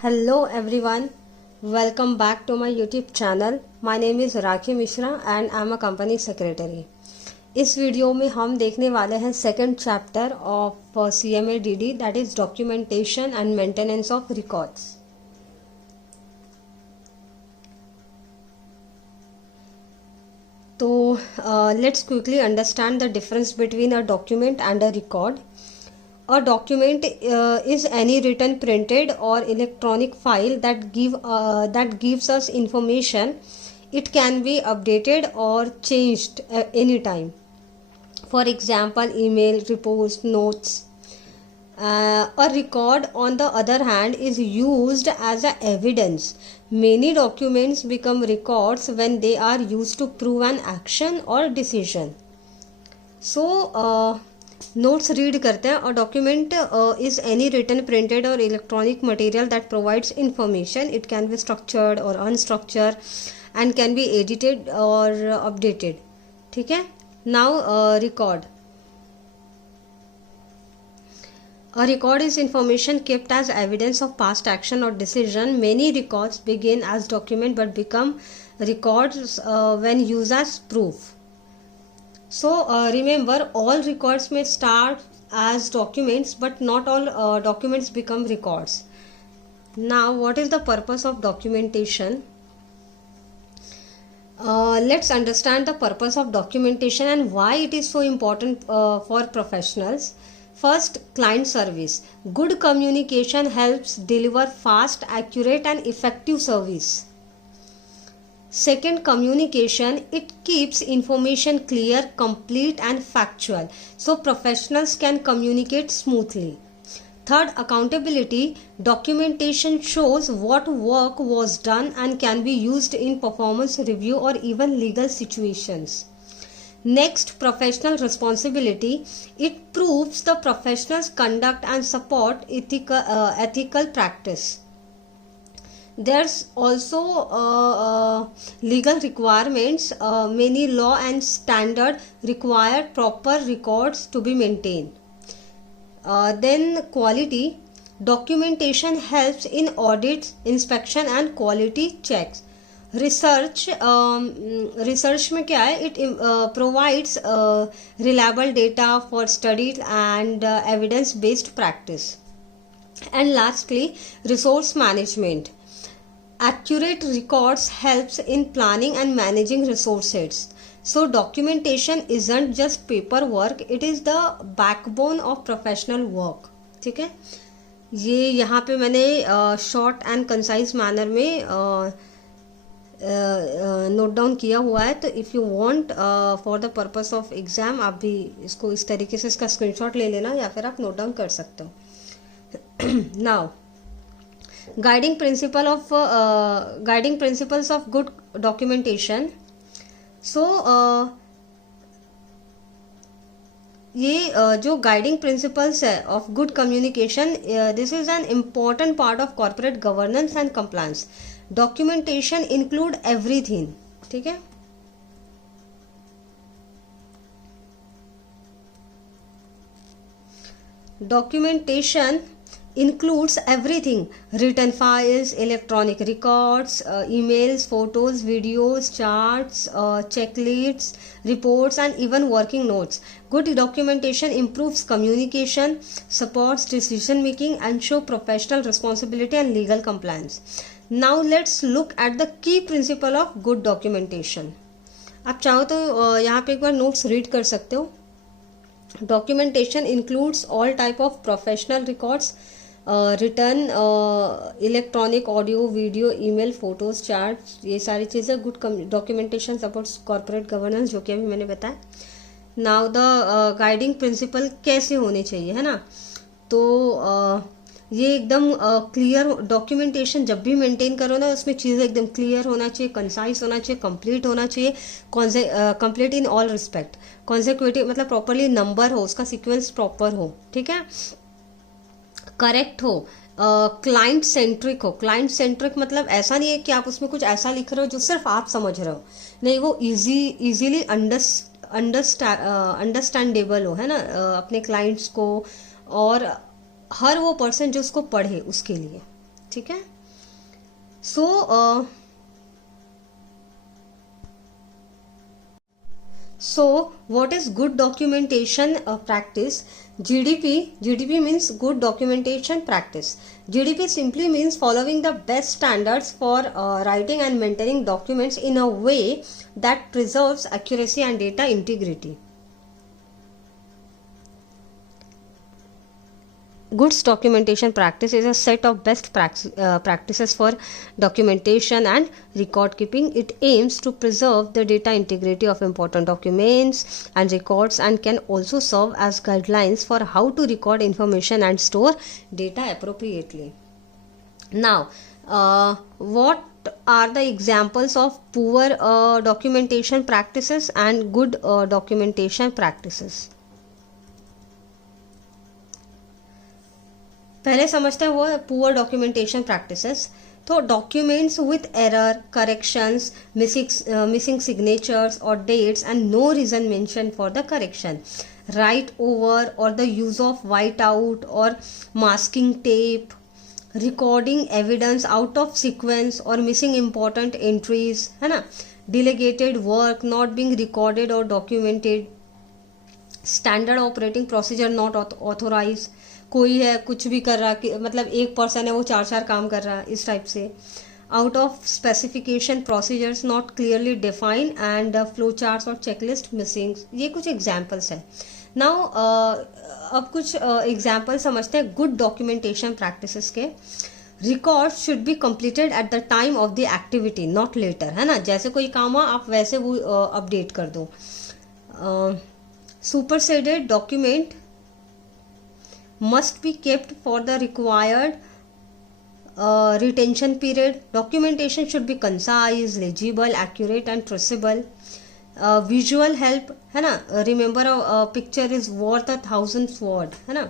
Hello everyone, welcome back to my YouTube channel. My name is Rakhi Mishra and I am a company secretary. इस वीडियो में हम देखने वाले हैं second chapter of CMADD that is documentation and maintenance of records. तो let's quickly understand the difference between a document and a record. A document is any written, printed, or electronic file that gives us information. It can be updated or changed anytime. For example, email, reports, notes. A record, on the other hand, is used as a evidence. Many documents become records when they are used to prove an action or decision. So, notes read करते हैं. और document is any written, printed और electronic material that provides information. It can be structured और unstructured and can be edited और updated. ठीक है. Now record. A record is information kept as evidence of past action or decision. Many records begin as document but become records when used as proof. So remember, all records may start as documents, but not all documents become records. Now, what is the purpose of documentation? Let's understand the purpose of documentation and why it is so important for professionals. First, client service. Good communication helps deliver fast, accurate and effective service. Second, communication. It keeps information clear, complete and factual, so professionals can communicate smoothly. Third, accountability. Documentation shows what work was done and can be used in performance review or even legal situations. Next, professional responsibility. It proves the professional's conduct and support ethical practice. There's also legal requirements. Many law and standard require proper records to be maintained. Then quality. Documentation helps in audits, inspection and quality checks. Research में क्या है? It provides reliable data for studies and evidence based practice. And lastly, resource management. Accurate records helps in planning and managing resources. So documentation isn't just paperwork, it is the backbone of professional work. ठीक है. ये यहाँ पे मैंने short and concise manner में note down किया हुआ है. तो if you want for the purpose of exam, आप भी इसको इस तरीके से इसका स्क्रीनशॉट ले लेना या फिर आप नोट डाउन कर सकते हो. Now, guiding principles of good documentation. So ये जो guiding principles है of good communication, this is an important part of corporate governance and compliance. Documentation include everything. ठीक है. Documentation includes everything: written files, electronic records, emails, photos, videos, charts, checklists, reports and even working notes. Good documentation improves communication, supports decision making and show professional responsibility and legal compliance. Now let's look at the key principle of good documentation. आप चाहो तो यहाँ पे एक बार notes read कर सकते हो. Documentation includes all type of professional records, return, electronic, audio, video, email, photos, chart, ये सारी चीज़ें. Good documentation supports corporate governance, जो कि अभी मैंने बताया. नाउ द गाइडिंग प्रिंसिपल कैसे होने चाहिए, है ना. तो ये एकदम क्लियर डॉक्यूमेंटेशन जब भी मेंटेन करो ना, उसमें चीज़ें एकदम क्लियर होना चाहिए, कंसाइज होना चाहिए, कंप्लीट होना चाहिए, complete in all respect. Consecutive मतलब प्रॉपरली नंबर हो, उसका सीक्वेंस प्रॉपर हो. ठीक है. करेक्ट हो, क्लाइंट सेंट्रिक हो. क्लाइंट सेंट्रिक मतलब ऐसा नहीं है कि आप उसमें कुछ ऐसा लिख रहे हो जो सिर्फ आप समझ रहे हो. नहीं, वो इजीली अंडरस्टैंडेबल हो, है ना, अपने क्लाइंट्स को और हर वो पर्सन जो उसको पढ़े उसके लिए. ठीक है. So what is good documentation practice? GDP means good documentation practice. GDP simply means following the best standards for writing and maintaining documents in a way that preserves accuracy and data integrity. Good documentation practice is a set of best practices for documentation and record keeping. It aims to preserve the data integrity of important documents and records, and can also serve as guidelines for how to record information and store data appropriately. Now, what are the examples of poor documentation practices and good documentation practices? पहले समझते हैं वो poor documentation practices. तो documents with error, corrections, missing signatures और dates and no reason mention for the correction, write over और the use of white out और masking tape, recording evidence out of sequence और missing important entries, है ना, delegated work not being recorded और documented, standard operating procedure not authorise. कोई है कुछ भी कर रहा, मतलब एक पर्सन है वो चार काम कर रहा है, इस टाइप से. Out of specification procedures not clearly define and flow charts और चेकलिस्ट मिसिंग. ये कुछ एग्जाम्पल्स है. नाउ अब कुछ एग्जाम्पल समझते हैं गुड डॉक्यूमेंटेशन प्रैक्टिसेस के. Record should be completed at the time of the activity not later, है ना. जैसे कोई काम हो आप वैसे वो अपडेट कर दो. सुपरसेडेड document must be kept for the required retention period. Documentation should be concise, legible, accurate and traceable. Visual help, है ना. Remember a picture is worth 1,000 words, है ना.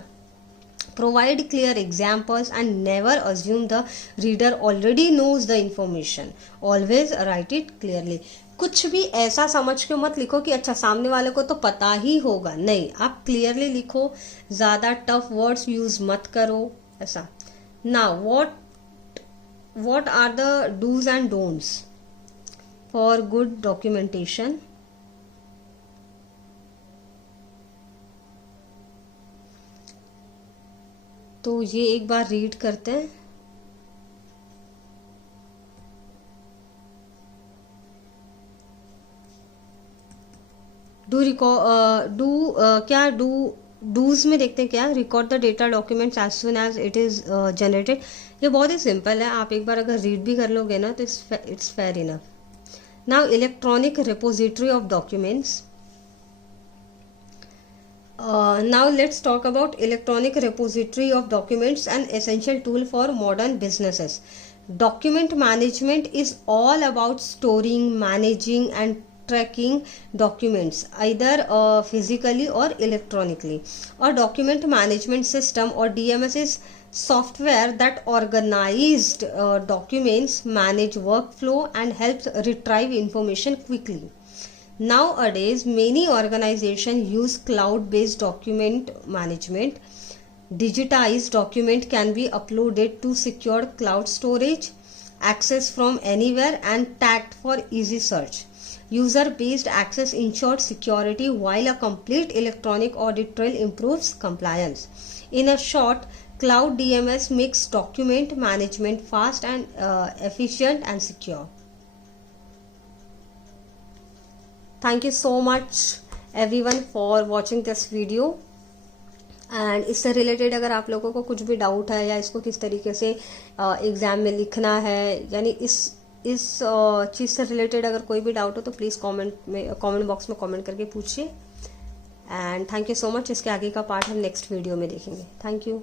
Provide clear examples and never assume the reader already knows the information. Always write it clearly. कुछ भी ऐसा समझ के मत लिखो कि अच्छा सामने वाले को तो पता ही होगा. नहीं, आप क्लियरली लिखो, ज़्यादा टफ वर्ड्स यूज मत करो, ऐसा. Now what are the dos and don'ts for good documentation? तो ये एक बार रीड करते हैं. डूज में देखते हैं क्या. Record the data documents as soon as it is generated. ये बहुत ही सिंपल है, आप एक बार अगर रीड भी कर लोगे ना तो it's fair enough. Now electronic repository of documents. Now let's talk about electronic repository of documents, an essential tool for modern businesses. Document management is all about storing, managing and tracking documents either physically or electronically. A document management system or DMS is software that organized documents, manage workflow and helps retrieve information quickly. Nowadays, many organizations use cloud-based document management. Digitized document can be uploaded to secure cloud storage, access from anywhere and tagged for easy search. User-based access ensures security while a complete electronic audit trail improves compliance. In a short, cloud DMS makes document management fast and efficient and secure. Thank you so much everyone for watching this video. And इससे related अगर आप लोगों को कुछ भी doubt है या इसको किस तरीके से एग्ज़ाम में लिखना है, यानी इस चीज़ से रिलेटेड अगर कोई भी डाउट हो तो प्लीज़ कमेंट बॉक्स में कमेंट करके पूछिए. And thank you so much. इसके आगे का पार्ट हम नेक्स्ट वीडियो में देखेंगे. Thank you.